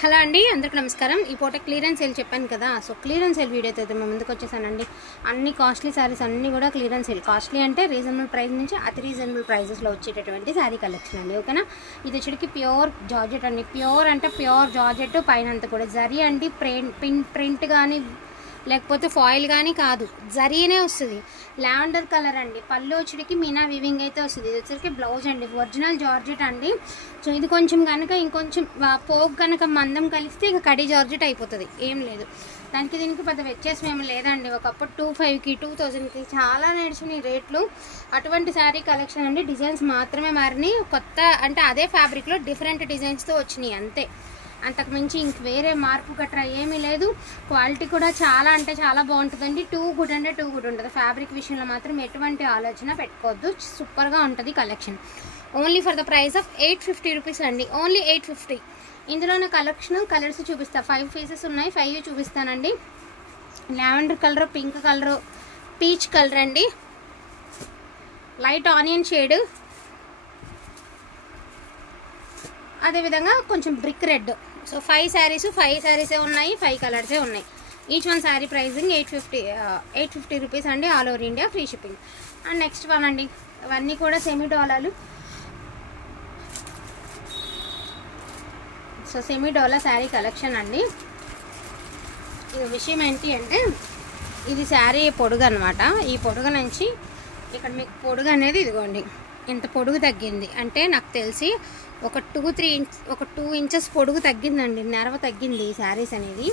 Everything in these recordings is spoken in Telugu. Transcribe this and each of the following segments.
హలో అండి, అందరికీ నమస్కారం. ఈ పూట క్లియరెన్స్ సేల్ చెప్పాను కదా. సో క్లియరెన్స్ సేల్ వీడియోతో అయితే మేము ముందుకు వచ్చేసానండి. అన్ని కాస్ట్లీ శారీస్ అన్నీ కూడా క్లియరెన్స్ సేల్. కాస్ట్లీ అంటే రీజనబుల్ ప్రైస్ నుంచి అతి రీజనబుల్ ప్రైజెస్లో వచ్చేటటువంటి శారీ కలెక్షన్ అండి. ఓకేనా. ఇది వచ్చేటికి ప్యూర్ జార్జెట్ అండి. ప్యూర్ అంటే ప్యూర్ జార్జెట్, పైన అంతా కూడా జరీ అండి. ప్రింట్ కానీ లేకపోతే ఫాయిల్ కానీ కాదు, జరీనే వస్తుంది. లావెండర్ కలర్ అండి. పళ్ళు వచ్చేటికి మీనా వివింగ్ అయితే వస్తుంది. ఇది వచ్చేసరికి బ్లౌజ్ అండి. ఒరిజినల్ జార్జెట్ అండి. సో ఇది కొంచెం కనుక ఇంకొంచెం పోగు కనుక మందం కలిస్తే ఇక కడి జార్జెట్ అయిపోతుంది. ఏం లేదు దానికి దీనికి పెద్ద వ్యత్యాసం ఏమి లేదండి. ఒకప్పుడు 2500కి 2000కి చాలా నడిచినాయి రేట్లు. అటువంటి శారీ కలెక్షన్ అండి. డిజైన్స్ మాత్రమే మారినాయి. కొత్త అంటే అదే ఫ్యాబ్రిక్లో డిఫరెంట్ డిజైన్స్తో వచ్చినాయి అంతే. అంతకు మించి ఇంక వేరే మార్పు గట్రా ఏమీ లేదు. క్వాలిటీ కూడా చాలా అంటే చాలా బాగుంటుందండి. టూ గుడ్ అంటే టూ గుడ్ ఉంటుంది. ఫ్యాబ్రిక్ విషయంలో మాత్రం ఎటువంటి ఆలోచన పెట్టుకోవద్దు. సూపర్గా ఉంటుంది collection. Only for the price of 850 rupees అండి. ఓన్లీ 850. ఇందులోనే కలర్స్ చూపిస్తా. 5 పీసెస్ ఉన్నాయి. 5 చూపిస్తానండి. Lavender colour, pink colour, peach colour అండి, లైట్ ఆనియన్ షేడ్, అదేవిధంగా కొంచెం బ్రిక్ రెడ్. సో 5 శారీసే ఉన్నాయి. 5 కలర్సే ఉన్నాయి. Each one sari pricing 850 rupees అండి. All over India free shipping. And next one అండి. ఇవన్నీ కూడా సెమీ డోలాలు. సో సెమీ డోలా శారీ కలెక్షన్ అండి. ఇది విషయం ఏంటి అంటే ఇది శారీ పొడుగు అనమాట. ఈ పొడుగు నుంచి ఇక్కడ మీకు పొడుగు అనేది ఇదిగోండి ఇంత పొడుగు తగ్గింది. అంటే నాకు తెలిసి ఒక 2 ఇంచెస్ పొడుగు తగ్గిందండి. నెరవ తగ్గింది ఈ శారీస్ అనేది.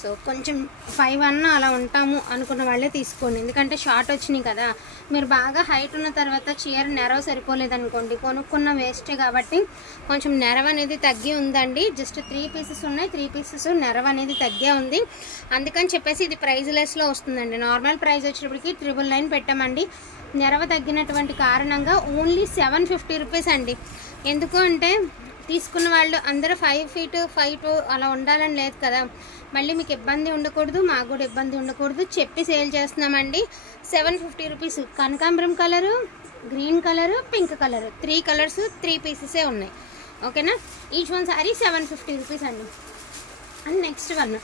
సో కొంచెం 5 అన్నా అలా ఉంటాము అనుకున్న వాళ్ళే తీసుకోండి. ఎందుకంటే షార్ట్ వచ్చినాయి కదా. మీరు బాగా హైట్ ఉన్న తర్వాత చీర నెరవ సరిపోలేదనుకోండి, కొనుక్కున్న వేస్టే. కాబట్టి కొంచెం నెరవ అనేది తగ్గి ఉందండి. జస్ట్ 3 పీసెస్ ఉన్నాయి. 3 పీసెస్ నెరవ అనేది తగ్గే ఉంది. అందుకని చెప్పేసి ఇది ప్రైస్ లెస్లో వస్తుందండి. నార్మల్ ప్రైస్ వచ్చేటప్పటికి 999 పెట్టామండి. నెరవ తగ్గినటువంటి కారణంగా ఓన్లీ 750 రూపీస్ అండి. ఎందుకు అంటే తీసుకున్న వాళ్ళు అందరూ 5 feet 5'2" అలా ఉండాలని లేదు కదా. మళ్ళీ మీకు ఇబ్బంది ఉండకూడదు, మాకు కూడా ఇబ్బంది ఉండకూడదు చెప్పి సేల్ చేస్తున్నామండి. 750 రూపీస్. కనకాంబరం colour, green colour, pink colour, 3 colours 3 పీసెసే ఉన్నాయి. ఓకేనా. ఈచ్ వన్ శారీ 750 రూపీస్ అండి. And next one.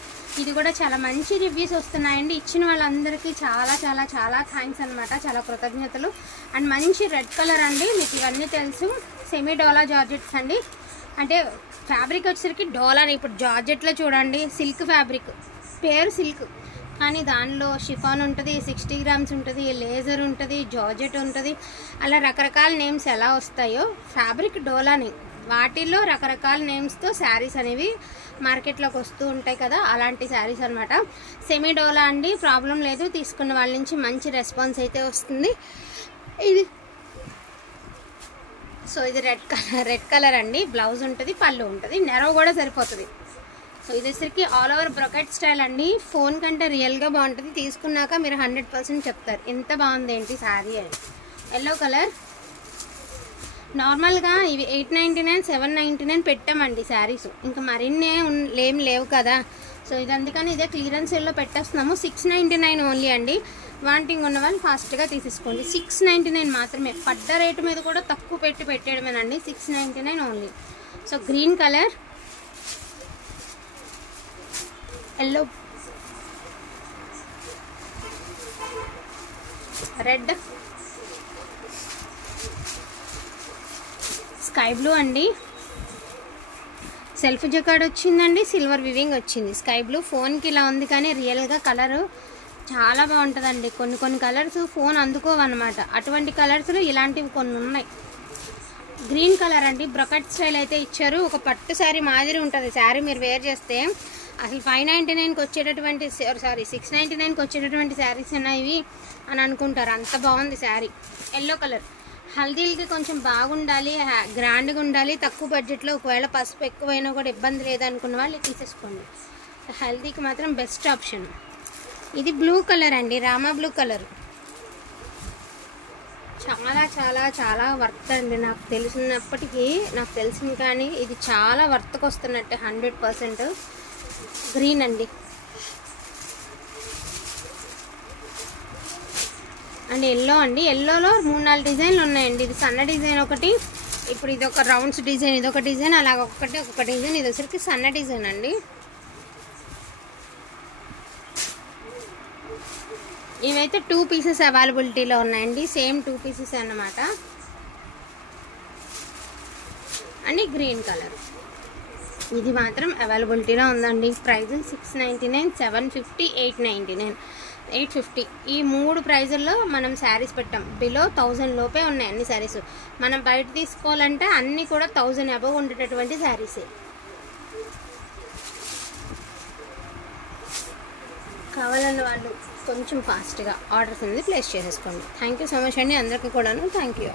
ఇది కూడా చాలా మంచి రివ్యూస్ వస్తున్నాయండి. ఇచ్చిన వాళ్ళందరికీ చాలా చాలా చాలా థ్యాంక్స్ అనమాట. చాలా కృతజ్ఞతలు. అండ్ మంచి రెడ్ కలర్ అండి. మీకు ఇవన్నీ తెలుసు. సెమీ డోలా జార్జెట్స్ అండి. అంటే ఫ్యాబ్రిక్ వచ్చేసరికి డోలా. ఇప్పుడు జార్జెట్లో చూడండి సిల్క్ ఫ్యాబ్రిక్, పేరు సిల్క్, కానీ దానిలో షిఫాన్ ఉంటుంది, 60 grams ఉంటుంది, లేజర్ ఉంటుంది, జార్జెట్ ఉంటుంది. అలా రకరకాల నేమ్స్ ఎలా వస్తాయో ఫ్యాబ్రిక్ డోలాని వాటిల్లో రకరకాల నేమ్స్తో శారీస్ అనేవి మార్కెట్లోకి వస్తూ ఉంటాయి కదా. అలాంటి శారీస్ అనమాట. సెమీ డోలా అండి. ప్రాబ్లం లేదు. తీసుకున్న వాళ్ళ నుంచి మంచి రెస్పాన్స్ అయితే వస్తుంది. ఇది సో ఇది రెడ్ కలర్ అండి. బ్లౌజ్ ఉంటుంది, పళ్ళు ఉంటుంది, నెరవ కూడా సరిపోతుంది. సో ఇది వచ్చరికి ఆల్ ఓవర్ బ్రొకెట్ స్టైల్ అండి. ఫోన్ కంటే రియల్గా బాగుంటుంది. తీసుకున్నాక మీరు 100% చెప్తారు ఎంత బాగుంది ఏంటి శారీ అని. Yellow colour. నార్మల్గా ఇవి 899 799 పెట్టామండి శారీస్. ఇంకా మరిన్నే ఏం లేవు కదా. సో ఇది అందుకని ఇదే క్లియరెన్స్ సేల్లో పెట్టేస్తున్నాము. 699 ఓన్లీ అండి. వాంటింగ్ ఉన్న వాళ్ళు ఫాస్ట్గా తీసేసుకోండి. 699 మాత్రమే. పడ్డ రేటు మీద కూడా తక్కువ పెట్టేయడమేనండి. 699 only. So green colour, yellow, red, sky blue అండి. సెల్ఫ్ జకార్డ్ వచ్చిందండి. సిల్వర్ వివింగ్ వచ్చింది. స్కై బ్లూ ఫోన్కి ఇలా ఉంది కానీ రియల్గా కలరు చాలా బాగుంటుందండి. కొన్ని కలర్స్ ఫోన్ అందుకోవన్నమాట. అటువంటి కలర్స్లో ఇలాంటివి కొన్ని ఉన్నాయి. గ్రీన్ కలర్ అండి. బ్రొకెట్ స్టైల్ అయితే ఇచ్చారు. ఒక పట్టు శారీ మాదిరి ఉంటుంది శారీ. మీరు వేర్ చేస్తే అసలు 599కి వచ్చేటటువంటి 699కి వచ్చేటటువంటి శారీస్ ఉన్నాయి అని అనుకుంటారు. అంత బాగుంది శారీ. Yellow colour. హల్దీలకి కొంచెం బాగుండాలి, గ్రాండ్గా ఉండాలి, తక్కువ బడ్జెట్లో, ఒకవేళ పసుపు ఎక్కువైనా కూడా ఇబ్బంది లేదనుకున్న వాళ్ళు తీసేసుకోండి. హల్దీకి మాత్రం బెస్ట్ ఆప్షన్. ఇది బ్లూ కలర్ అండి. Rama blue colour. చాలా చాలా చాలా వర్త్ అండి. నాకు తెలిసింది కానీ ఇది చాలా వర్త్కి వస్తున్నట్టే 100%. గ్రీన్ అండి. అండ్ ఎల్లో అండి. ఎల్లోలో 3-4 డిజైన్లు ఉన్నాయండి. ఇది సన్న డిజైన్ ఒకటి, ఇప్పుడు ఇది ఒక రౌండ్స్ డిజైన్, ఇదొక డిజైన్, అలాగ ఒక్కొక్క డిజైన్. ఇది వచ్చరికి సన్న డిజైన్ అండి. ఇవైతే 2 పీసెస్ అవైలబిలిటీలో ఉన్నాయండి. సేమ్ 2 పీసెస్ అన్నమాట. అండ్ గ్రీన్ కలర్ ఇది మాత్రం అవైలబిలిటీలో ఉందండి. ప్రైజెస్ 699, 750, 899, 850. ఈ 3 ప్రైజుల్లో మనం శారీస్ పెట్టాం. బిలో 1000 లోపే ఉన్నాయి అన్ని శారీస్. మనం బయట తీసుకోవాలంటే అన్నీ కూడా 1000 అబవ్ ఉండేటటువంటి శారీసే. కావాలన్న వాళ్ళు కొంచెం ఫాస్ట్గా ఆర్డర్స్ అనేది ప్లేస్ చేసేసుకోండి. థ్యాంక్ యూ సో మచ్ అండి అందరికీ కూడాను. Thank you.